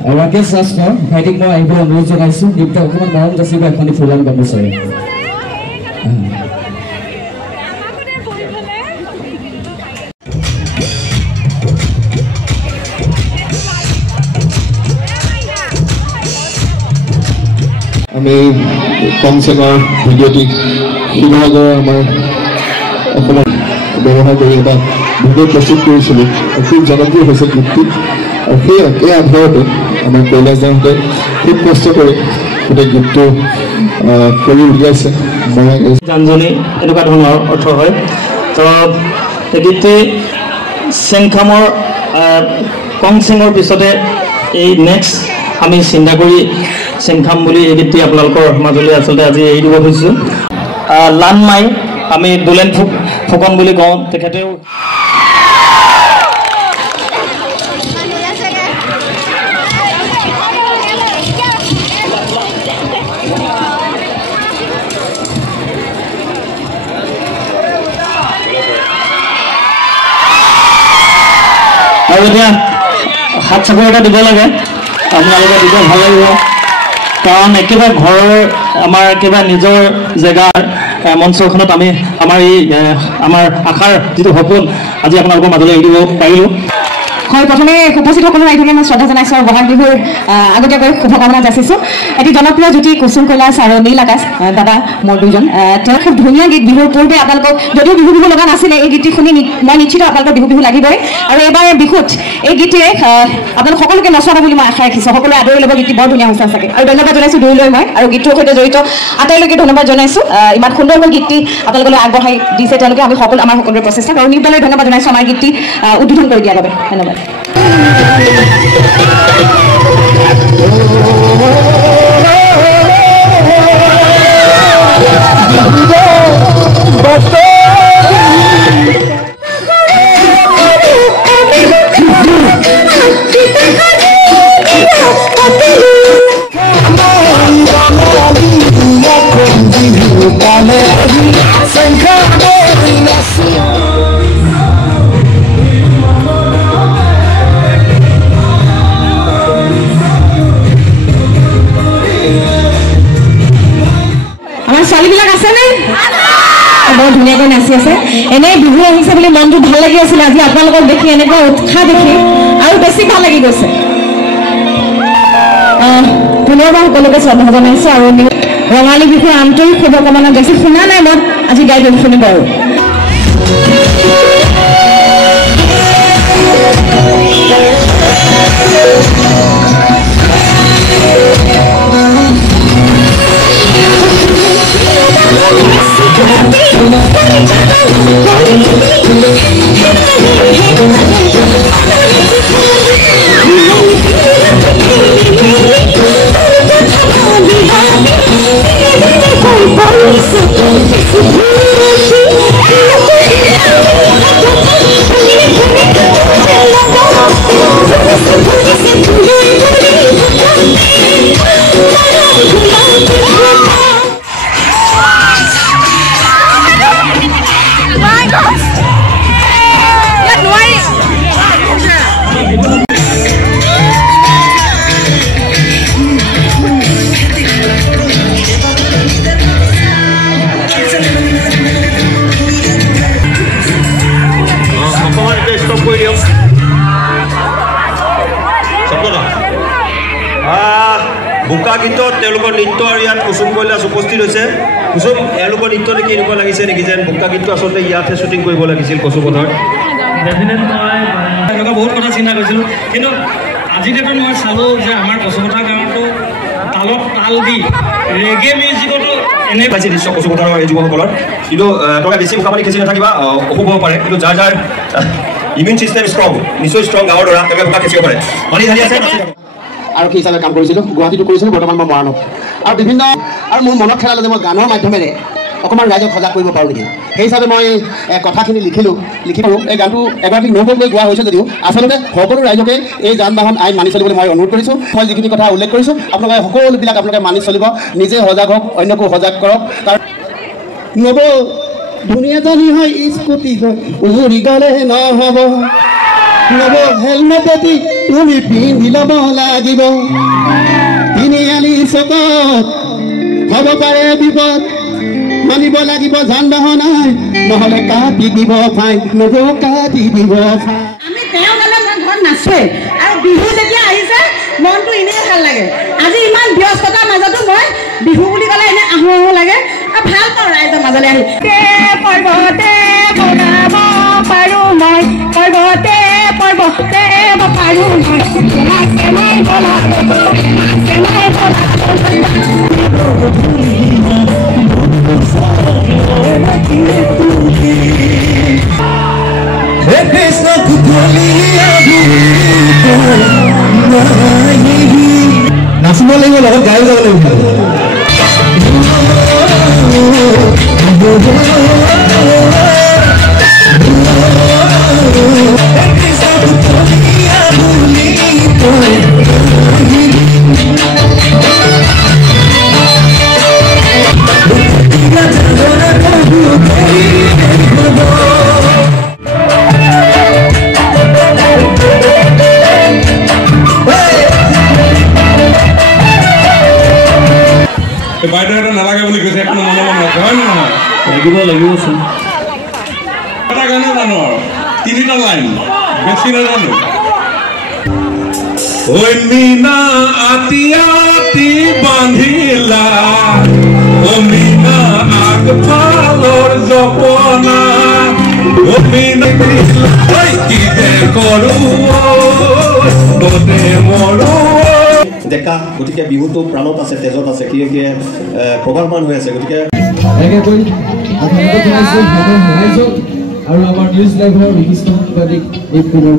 ৰাকেশ ৰাষ্ট্ৰ ভাইটিক মই আহিব অনুৰোধ জনাইছোঁ গীতটা অকণমান মৰম যাচিব এখনি ফুলাম গামোচাৰে আমি কংচেঙৰ ভিডিঅ'টি শিৱসাগৰ আমাৰ অসমত ব্যৱহাৰ কৰি এটা ভিডিঅ' প্ৰস্তুত কৰিছিলোঁ খুব জনপ্ৰিয় হৈছে গীতটি আৰু এই আধাৰতে আমাৰ কৈলাশদাহঁতে খুব কষ্ট কৰি গোটেই গীতটো কৰি উলিয়াইছে মই জানজনী এনেকুৱা ধৰণৰ অৰ্থ হয় তো এই গীতটি চেংখামৰ কংচেঙৰ পিছতে এই নেক্সট আমি চিন্তা কৰি চেংখাম বুলি এই গীতটি আপোনালোকৰ মাজলৈ আচলতে আজি এৰি দিব খুজিছোঁ লানমাই আমি দুলেন ফুকন বুলি কওঁ তেখেতেও আৰু এতিয়া হাত চাপৰি এটা দিব লাগে আপোনালোকে দিব ভাল লাগিব কাৰণ একেবাৰে ঘৰৰ আমাৰ একেবাৰে নিজৰ জেগাৰ মঞ্চখনত আমি আমাৰ আশাৰ যিটো সপোন আজি আপোনালোকৰ মাজলৈ এৰি দিব পাৰিলোঁ হয় প্ৰথমে উপস্থিত সকলো ৰাইজকে মই শ্ৰদ্ধা জনাইছোঁ আৰু বহাগ বিহুৰ আগতীয়াকৈ শুভকামনা যাচিছোঁ এটি জনপ্ৰিয় জ্যোতি কুসুম কৈলাশ আৰু নীল আকাশ দাদা মোৰ দুজন তেওঁ খুব ধুনীয়া গীত বিহুৰ পূৰ্বে আপোনালোকক যদিও বিহু লগা নাছিলে এই গীতটি শুনি মই নিশ্চিত আপোনালোকৰ বিহু লাগিবই আৰু এইবাৰ বিহুত এই গীতটিয়ে আপোনালোক সকলোকে নচোৱাব বুলি মই আশা ৰাখিছোঁ সকলোৱে আদৰি ল'ব গীতটি বৰ ধুনীয়া হৈছে চাগে আৰু ধন্যবাদ জনাইছোঁ দুইলৈ মই আৰু গীতটোৰ সৈতে জড়িত আটাইলৈকে ধন্যবাদ জনাইছোঁ ইমান সুন্দৰকৈ গীতটি আপোনালোকলৈ আগবঢ়াই দিছে তেওঁলোকে আমি আমাৰ সকলোৰে প্ৰচেষ্টা আৰু নিউজলৈ ধন্যবাদ জনাইছোঁ আমাৰ গীতটি উদ্বোধন কৰি দিয়াৰ বাবে ধন্যবাদ ছোৱালীবিলাক আছেনে বৰ ধুনীয়াকৈ নাচি আছে এনেই বিহু আহিছে বুলি মনটো ভাল লাগি আছিলে আজি আপোনালোকক দেখি এনেকুৱা উৎসাহ দেখি আৰু বেছি ভাল লাগি গৈছে পুনৰবাৰ সকলোকে শ্ৰদ্ধা জনাইছোঁ আৰু ৰঙালী বিহুৰ আন্তৰিক শুভকামনা বেছি শুনা নাই মই আজি গাই শুনিব আৰু বোকা গীতত তেওঁলোকৰ নৃত্য আৰু ইয়াত কুসুম কৈলাশ উপস্থিত হৈছে কুসুম এওঁলোকৰ নৃত্য দেখি এনেকুৱা লাগিছে নেকি যেন বোকা গীতটো আচলতে ইয়াতহে শ্বুটিং কৰিব লাগিছিল কচুপথাৰত ডেফিনেট মই এনেকুৱা বহুত কথা চিন্তা কৰিছিলোঁ কিন্তু আজিৰ ডেটত মই চালোঁ যে আমাৰ কচুপথাৰ গাঁৱতো তালত তাল দি ৰেগে মিউজিকতো এনে পাইছে নিশ্চয় কচুপথাৰৰ এই যুৱকসকলৰ কিন্তু তোমাক বেছি বোকা পানী খেচি নাথাকিবা অসুখ হ'ব পাৰে কিন্তু যাৰ যাৰ ইমিউন ছিষ্টেম ষ্ট্ৰং নিশ্চয় ষ্ট্ৰং গাঁৱৰ দ্বাৰা তেওঁলোকে বোকা খেচিব পাৰে পানী ঢালি আছে আৰক্ষী হিচাপে কাম কৰিছিলোঁ গুৱাহাটীতো কৰিছিলোঁ বৰ্তমান মই মৰাণত আৰু বিভিন্ন আৰু মোৰ মনত খেলালে যে মই গানৰ মাধ্যমেৰে অকণমান ৰাইজক সজাগ কৰিব পাৰোঁ নেকি সেই হিচাপে মই কথাখিনি লিখি পাৰোঁ এই গানটো এগৰাকী নৌকলৈ গোৱা হৈছে যদিও আচলতে সকলো ৰাইজকে এই যান বাহন আইন মানি চলিবলৈ মই অনুৰোধ কৰিছোঁ মই যিখিনি কথা উল্লেখ কৰিছোঁ আপোনালোকে সকলোবিলাক আপোনালোকে মানি চলিব নিজে সজাগ হওক অন্যকো সজাগ কৰক কাৰণ নব ধুনীয়া জানি হয় স্কুটি উজুৰি গালে নহ'ব ৰ'ব হেলমেট এটি তুমি পিন্ধি ল'ব লাগিব তিনিআলি চকত হ'ব পাৰে বিপদ মানিব লাগিব যান বাহন নহ'লে কাটি দিব ফাইন নগো কাটি দিব ফাইন আমি তেওঁ গ'লে মই ঘৰত নাচোৱেই আৰু বিহু যেতিয়া আহিছে মনটো এনেই ভাল লাগে আজি ইমান ব্যস্ততাৰ মাজতো মই বিহু বুলি ক'লে এনে আহোঁ আহোঁ লাগে আৰু ভাল পাওঁ ৰাইজৰ মাজলৈ আহি পৰ্বতে বনাব পাৰোঁ মই পৰ্বতে পৰ্বতে পাৰোঁ নাচিব লাগিব লগত গায়ো যাব লাগিব বাইদেউ এটা নালাগে বুলি কৈছে এখন মনে মনে হয় নহয় লাগিবচোন এটা গানে জানো আৰু তিনিটা লাইন বেছি নাজানো ঐ মীনা আতি আতি বান্ধিলা ও মীনা আগফালৰ জপনা ও মীনা কি যে কৰো তোতে মৰো ডেকা গতিকে বিহুটো প্ৰাণত আছে তেজত আছে কি প্ৰভাৱমান হৈ আছে গতিকে এনেকৈ আপোনালোকে জনাইছে আৰু আমাৰ নিউজ লাইভৰ বিশিষ্ট সাংবাদিক এই পুনৰ